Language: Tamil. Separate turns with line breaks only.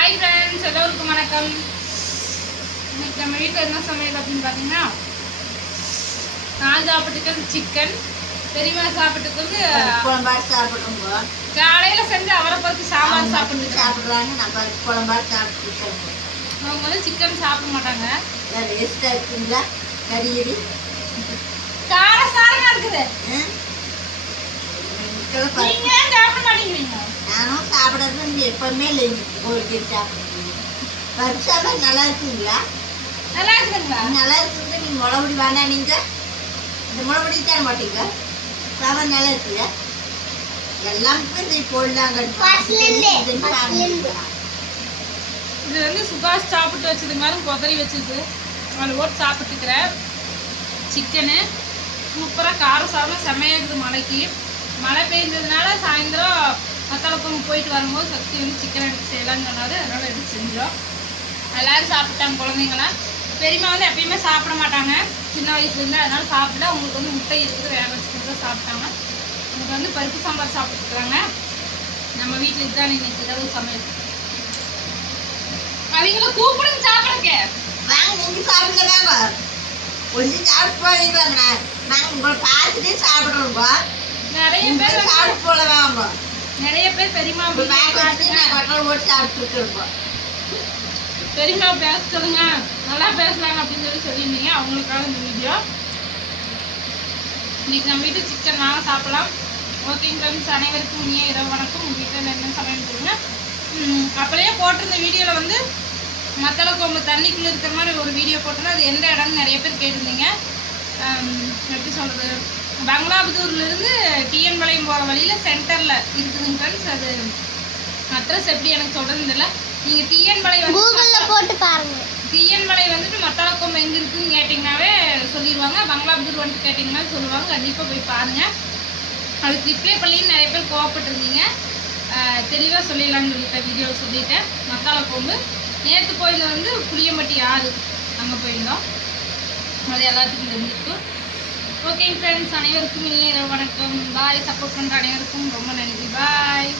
ஹாய் ஃப்ரெண்ட்ஸ் எல்லோருக்கும் வணக்கம். இன்னைக்கு நம்ம வீட்டில் என்ன சமையல் அப்படின்னு பார்த்தீங்கன்னா நான் சாப்பிட்டுக்கிறது சிக்கன் சாப்பிட்டுக்கு வந்து
குழம்பாடு சாப்பிடுறோங்க
காலையில் செஞ்சு அவரைப்பருப்பு சாம்பார் சாப்பிட்டு
சாப்பிடுறாங்க நம்ம குழம்பாடு சாப்பிட்டு
அவங்க வந்து சிக்கன் சாப்பிட மாட்டாங்க.
வேஸ்ட்டாக இருக்குங்களா? கறி கறி.
கார சாரமாக இருக்குது?
எப்பவுமே இல்லைங்க சாப்பிடுறீங்க பருப்பு சாப்பாடு நல்லா இருக்குங்களா?
நல்லா இருக்குதுங்களா?
நல்லா இருக்குது நீங்கள் முளபடி வேண்டாம் நீங்கள் இந்த முளபடி தர மாட்டீங்க சாப்பாடு நல்லா இருக்குல்ல? எல்லாமே இந்த போடலாங்க.
இது வந்து சுபாஷ் சாப்பிட்டு வச்சது மாதிரி கொதறி வச்சது அதில் போட்டு சாப்பிட்டுக்கிறேன். சிக்கனு. சூப்பராக காரம் சாதம். செம்மையாக இருக்குது மழைக்கு மழை பெஞ்சதுனால சாயந்தரம் மத்தளப்பம் போயிட்டு வரும்போது சக்தி வந்து சிக்கன் எடுத்து செய்யலாம்னு சொன்னாரு. அதனால் எடுத்து செஞ்சோம். எல்லாரும் சாப்பிட்டாங்க குழந்தைங்களாம் பெரியம்மா வந்து எப்பயுமே சாப்பிட மாட்டாங்க. சின்ன வயசுலேருந்து அதனால சாப்பிடல. அவங்களுக்கு வந்து முட்டை இருக்குது வேக வச்சு கொடுத்தா சாப்பிட்டாங்க. இன்னைக்கு வந்து பருப்பு சாம்பார் சாப்பிட்டுருக்குறாங்க நம்ம வீட்டில் இதுதான் இன்னைக்கு இரவு சமையல். அவங்கள கூப்பிடுங்க சாப்பிடுங்க.
வாங்க நீங்க சாப்பிடுங்க கொஞ்சம் சாப்பிட்டு போவீங்களாங்க நாங்கள் உங்களை பார்த்துட்டே சாப்பிட்றோங்க
நிறைய பேர்
சாப்பிட்டு போல வாங்க
நிறைய பேர்
கட்டளை போட்டு
பெரியம்மா பேச சொல்லுங்க. நல்லா பேசலாங்க அப்படின்னு சொல்லி சொல்லியிருந்தீங்க. அவங்களுக்காக இந்த வீடியோ இன்னைக்கு நம்ம வீட்டு சிக்கன் வாங்க சாப்பிடலாம். ஓகேங்க ஃப்ரெண்ட்ஸ் அனைவருக்கும் இனிய இரவு வணக்கம். உங்கள் வீட்டில் என்ன சமையல் சொல்லுங்க. அப்படியே போட்டிருந்த வீடியோவில் வந்து மத்தள கொம்பு தண்ணிக்குள்ளே இருக்கிற மாதிரி ஒரு வீடியோ போட்டிருந்தேன். அது எந்த இடம்னு நிறைய பேர் கேட்டிருந்தீங்க. எப்படி சொல்கிறது பங்களாபுதூர்லேருந்து டிஎன் பாளையம் போகிற வழியில் சென்டரில் இருக்குதுங்க ஃப்ரெண்ட்ஸ் அது அட்ரஸ் எப்படி எனக்கு சொல்கிறதுன்னு தெரியல. நீங்கள் டிஎன் பாளையம் வந்து
கூகுள்ல போட்டு பாருங்க.
டிஎன் மலை வந்துட்டு மத்தாளக்கொம்பு எங்கே இருக்குன்னு கேட்டிங்கனாவே சொல்லிடுவாங்க பங்களாபுதூர் வந்துட்டு கேட்டிங்கன்னா சொல்லுவாங்க. கண்டிப்பாக போய் பாருங்கள் அதுக்கு ரிப்ளை பண்ணின்னு நிறைய பேர் கோவப்பட்டிருந்தீங்க. தெளிவாக சொல்லிடலாம்னு சொல்லிட்டேன் வீடியோ சொல்லிட்டேன். மத்தாளக்கொம்பு. நேற்று போயிருந்தது வந்து புளியம்பட்டி ஆறு. அங்கே போயிருந்தோம். அது எல்லாத்துக்கும் தெரிஞ்சிருக்கும். ஓகே ஃப்ரெண்ட்ஸ் அனைவருக்கும் இனிய இரவு வணக்கம். பாய் சப்போர்ட் பண்ணுற அனைவருக்கும் ரொம்ப நன்றி. பாய்